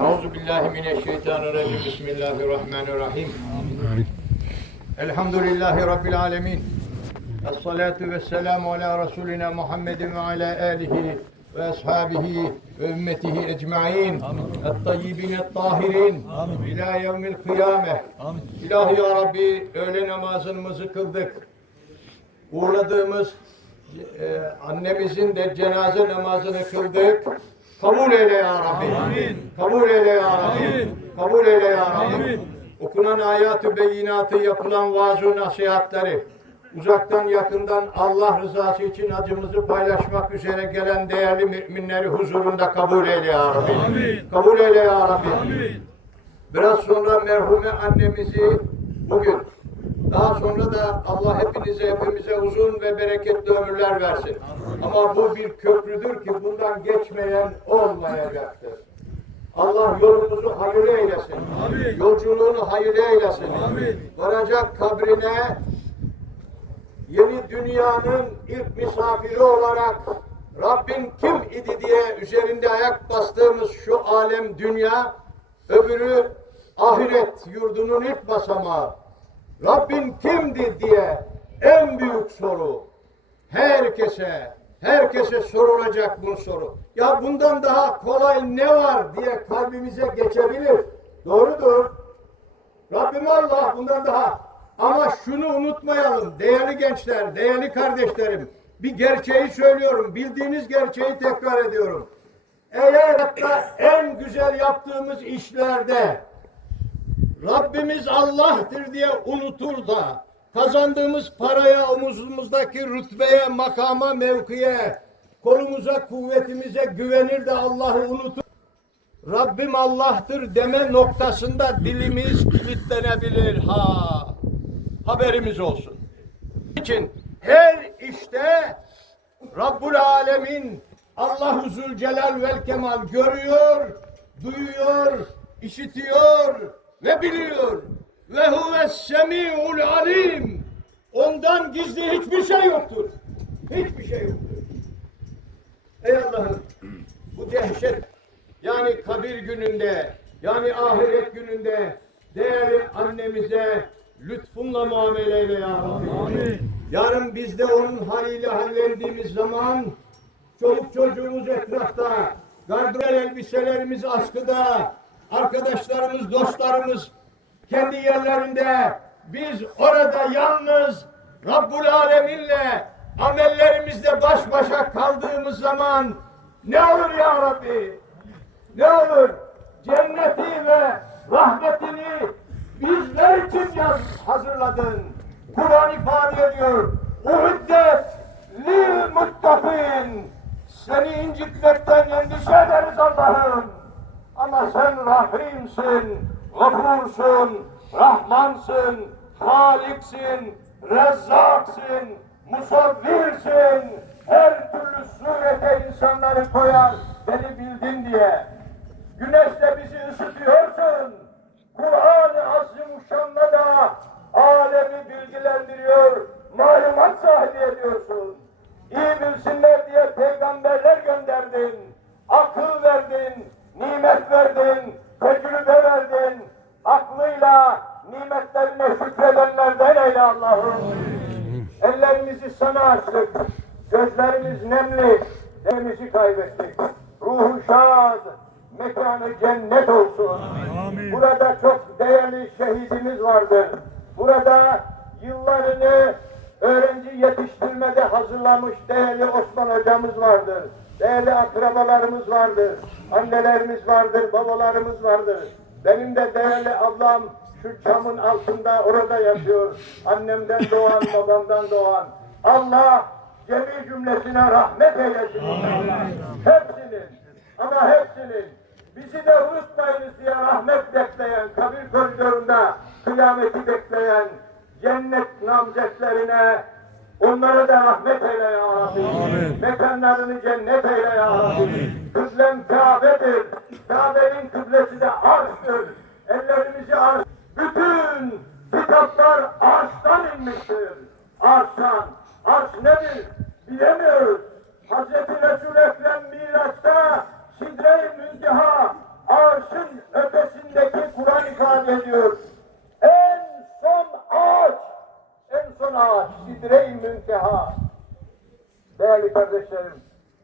Euzu billahi mineşşeytanirracim. Bismillahirrahmanirrahim. Elhamdülillahi rabbil alamin. Essalatu vesselamu ala Resulina Muhammedin ve ala alihi ve ashabihi ve ümmetihi ecmaîn. Et-tayyibin et-tahirin. İlâ yevmil kıyâmeh. İlahi ya Rabbi öğle namazımızı kıldık. Uğurladığımız e, annemizin de cenaze namazını kıldık. Kabul eyle ya Rabbi. Kabul eyle ya Rabbi. Kabul eyle ya Rabbi. Okunan ayat-ı beyinatı, yapılan vaaz-ı nasihatleri, uzaktan yakından Allah rızası için acımızı paylaşmak üzere gelen değerli müminleri huzurunda kabul eyle ya Rabbi. Kabul eyle ya Rabbi. Biraz sonra merhume annemizi bugün, daha sonra da Allah hepinize hepimize uzun ve bereketli ömürler versin. Ama bu bir köprüdür ki bundan geçmeyen olmayacaktır. Allah yolumuzu hayırlı eylesin. Yolculuğunu hayırlı eylesin. Varacak kabrine yeni dünyanın ilk misafiri olarak Rabbin kim idi diye üzerinde ayak bastığımız şu alem dünya, öbürü ahiret yurdunun ilk basamağı. Rabbin kimdi diye en büyük soru. Herkese, herkese sorulacak bu soru. Ya bundan daha kolay ne var diye kalbimize geçebilir. Doğrudur. Rabbim Allah bundan daha. Ama şunu unutmayalım değerli gençler, değerli kardeşlerim. Bir gerçeği söylüyorum, bildiğiniz gerçeği tekrar ediyorum. Eğer hatta en güzel yaptığımız işlerde Rabbimiz Allah'tır diye unutur da kazandığımız paraya, omuzumuzdaki rütbeye, makama, mevkiye, kolumuza, kuvvetimize güvenir de Allah'ı unutur. Rabbim Allah'tır deme noktasında dilimiz kilitlenebilir ha. Haberimiz olsun. için her işte Rabbul Alemin Allahu Zülcelal vel Kemal görüyor, duyuyor, işitiyor ve biliyor. Ve huves semi'ul alim. Ondan gizli hiçbir şey yoktur. Hiçbir şey yoktur. Ey Allah'ım bu dehşet yani kabir gününde yani ahiret gününde değerli annemize lütfunla muamele eyle ya Rabbi. Yarın biz de onun haliyle hallendiğimiz zaman çoluk çocuğumuz etrafta, gardırop elbiselerimiz askıda, arkadaşlarımız, dostlarımız kendi yerlerinde, biz orada yalnız Rabbul Alemin'le amellerimizle baş başa kaldığımız zaman ne olur ya Rabbi? Ne olur? Cenneti ve rahmetini bizler için hazırladın. Kur'an ifade ediyor. Uhuddet lil muttaqin. Seni incitmekten endişe ederiz Allah'ım. Ama sen Rahimsin, Gafursun, Rahmansın, Haliksin, Rezzaksın, Musavvirsin. Her türlü surete insanları koyar beni bildin diye. Güneşle bizi ısıtıyorsun. Kur'an-ı Azimuşşan'la da alemi bilgilendiriyor, malumat sahibi ediyorsun. İyi bilsinler Ellerimizi sana açtık. Gözlerimiz nemli. Elimizi kaybettik. Ruhu şad. Mekanı cennet olsun. Burada çok değerli şehidimiz vardır. Burada yıllarını öğrenci yetiştirmede hazırlamış değerli Osman hocamız vardır. Değerli akrabalarımız vardır. Annelerimiz vardır, babalarımız vardır. Benim de değerli ablam şu çamın altında orada yaşıyor. Annemden doğan, babamdan doğan. Allah cemi cümlesine rahmet eylesin. Hepsinin ama hepsinin bizi de unutmayınız diye rahmet bekleyen, kabir koridorunda kıyameti bekleyen cennet namzetlerine onlara da rahmet eyle ya Rabbi. Mekanlarını cennet eyle ya Rabbi. Kıblem Kabe'dir. Kabe'nin kıblesi de arştır. Ellerimizi arş bütün kitaplar ağaçtan inmiştir. Ağaçtan. Ağaç nedir? Bilemiyoruz. Hazreti Resul Ekrem Miraç'ta Sidre-i Münteha ağaçın ötesindeki Kur'an ifade ediyor. En son ağaç, en son ağaç Sidre-i Münteha. Değerli kardeşlerim,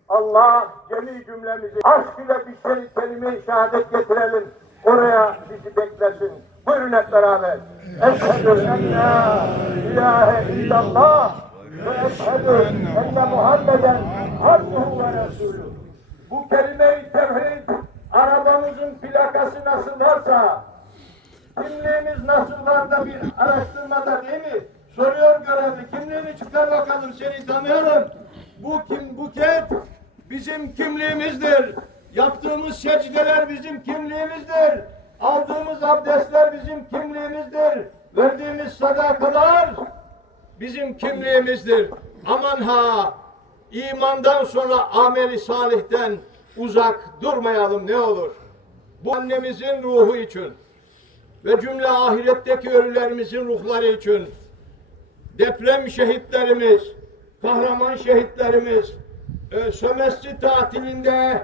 Allah cemi cümlemizi aşk ile bir şey kelime-i şehadet getirelim. Oraya bizi beklesin. Buyurun hep beraber. Eşhedü en la ilahe illallah ve eşhedü enne Muhammeden abduhu ve resulü. Bu kelime-i tevhid arabamızın plakası nasıl varsa kimliğimiz nasıl var da bir araştırmada değil mi? Soruyor görevli. Kimliğini çıkar bakalım seni tanıyalım. Bu kim buket bizim kimliğimizdir. Yaptığımız secdeler bizim kimliğimizdir. Aldığımız abdestler bizim kimliğimizdir. Verdiğimiz sadakalar bizim kimliğimizdir. Aman ha imandan sonra ameli salihten uzak durmayalım ne olur. Bu annemizin ruhu için ve cümle ahiretteki ölülerimizin ruhları için deprem şehitlerimiz, kahraman şehitlerimiz, sömestri tatilinde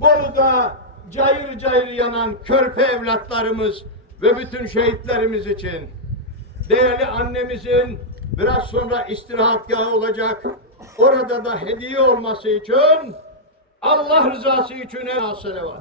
Bolu'da cayır cayır yanan körpe evlatlarımız ve bütün şehitlerimiz için değerli annemizin biraz sonra istirahatgahı olacak. Orada da hediye olması için Allah rızası için en az salavat.